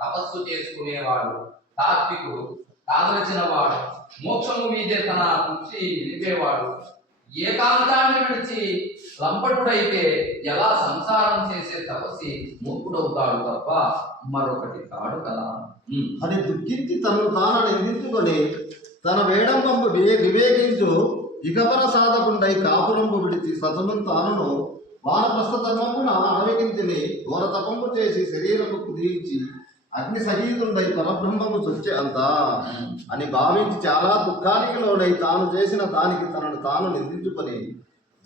తపస్సు చేసుకునేవాడు, తాత్వికుడు, తాగలిచిన వాడు, మోక్షము మీదే తన దృష్టి నిలిపేవాడు, ఏకాంతాన్ని విడిచి లంపటుడైతే ఎలా సంసారం చేసే తపస్సి మూర్ఖుడవుతాడు తప్ప మరొకటి కాడు కదా అని దుఃఖించి తను తాను నిందించుకొని తన వేడంబంపు వివేకించు ఇకపర సాధకుండై కాపురంపు విడిచి సతనం తానును వానప్రస్థ ధర్మమున అడవికింతిని ఘోర తపంపు చేసి శరీరము కుదిరించి అగ్ని సహీతుండై పరబ్రహ్మము చొచ్చే అంతా అని భావించి చాలా దుఃఖానికి లోనై తాను చేసిన దానికి తనను తాను నిందించుకొని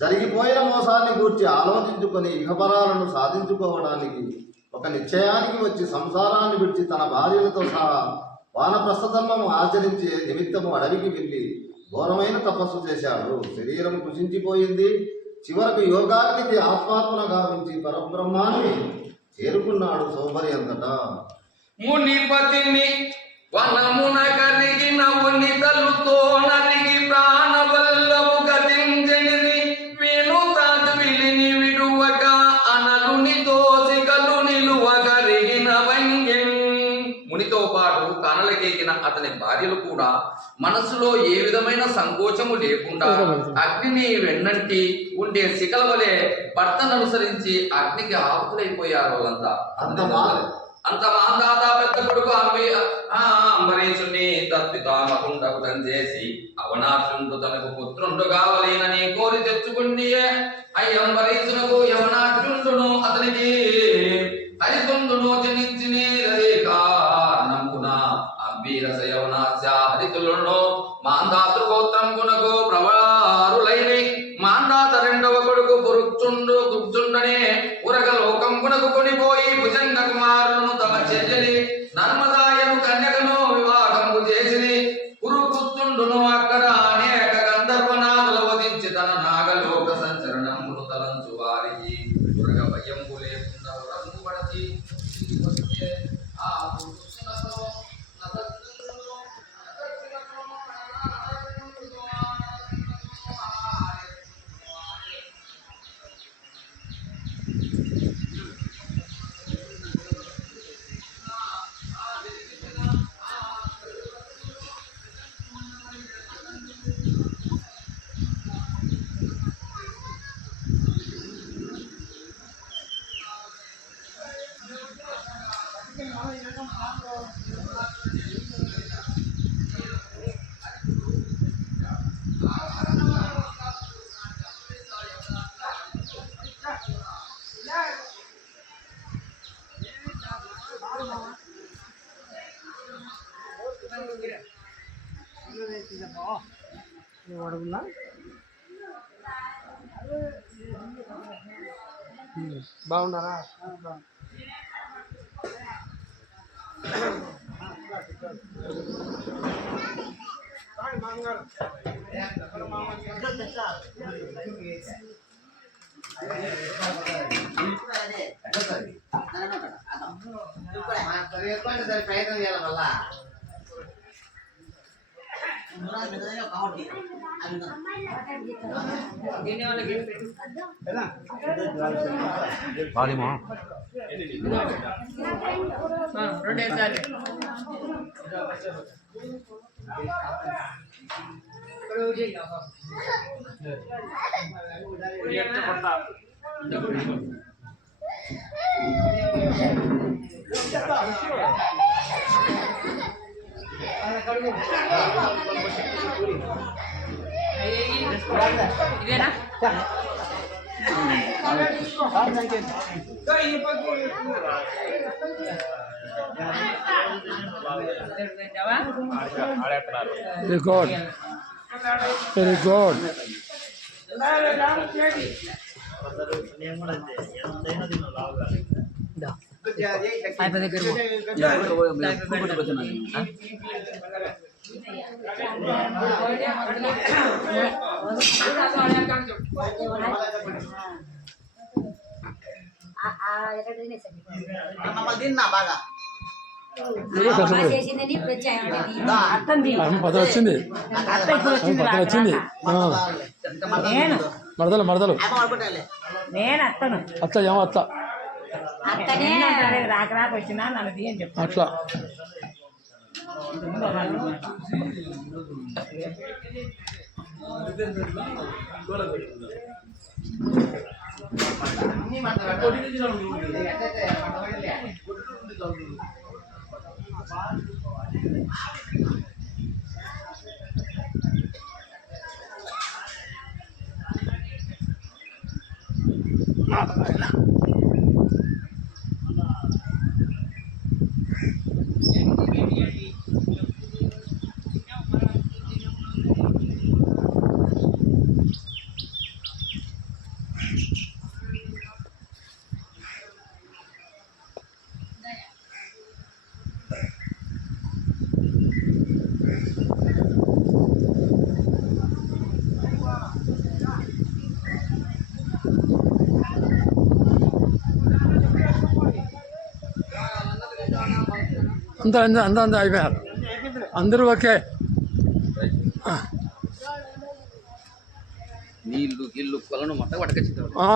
జరిగిపోయిన మోసాన్ని గూర్చి ఆలోచించుకొని ఇహపరాలను సాధించుకోవడానికి ఒక నిశ్చయానికి వచ్చి సంసారాన్ని విడిచి తన భార్యలతో సహా వానప్రస్థధర్మము ఆచరించే నిమిత్తము అడవికి వెళ్ళి ఘోరమైన తపస్సు చేశాడు. శరీరం కుషించిపోయింది. చివరకు యోగాగ్నికి ఆత్మాత్మన గావించి పరబ్రహ్మాన్ని చేరుకున్నాడు. సోమరి అంతటా మునిపతిని వనమున కలిగిన ఉన్నితలుతో నరిగి ప్రాణవల్లము గతింజనిరి వినుతాదు విలిని విడువక అనలుని దోసికలు నిలువగరిగిన వంగిన్. మునితో పాటు కనలకెగిన అతని భార్యలు కూడా మనసులో ఏ విధమైన సంకోచము లేకుండా అగ్నిని వెన్నంటి ఉండే శిఖల వలె భర్తను అనుసరించి అగ్నికి ఆహుతులైపోయారు. వాళ్ళంతా అంత మాందాత పెద్ద కొడుకు అంబరీషుని తత్పితామకుండకు చేసి అవనాశుండు తనకు పుత్రుండు కావలేనని కోరి తెచ్చుకుంటే అయ్యంబరీషునకు యవనాశుండును అతనికి హరితుండును జనించిన కారణమున అంబీరస యవనాస్య హరితులను మాందాతృ గోత్రంకునకు ప్రవారులైని మాందాత రెండవ కొడుకు పురుచుండు గుప్చుండనే ఉరగ లోకంకునకు కొనిపోయి భుజంగ కుమారులను తమ చెల్లెలి నర్మదాయను కన్యకను వివాహము చేసి కురుపుత్రుండును అక్కడ అనేక గంధర్వనాథుల వధించి తన నాగలోక సంచరణమును తలంచు వారికి ఉరగ భయంబు లేకుండా ఉరంగు పడచి ఆ పురుషులతో బాగున్నారా? ప్రయత్నం చేయాలి మళ్ళా ఇదేనా వెరీ గుడ్, వెరీ గుడ్. బాగా పదలు వచ్చింది, మరదలు మరదలు నేను అత్తను అత్త ఏమో అత్త అక్కడే రాక వచ్చినా నన్నది అని చెప్పి అట్లా అంత అయిపోయారు అందరూ ఓకే నీళ్ళు గిల్లు కొలను మొత్తం పట్టుకొచ్చి ఆ.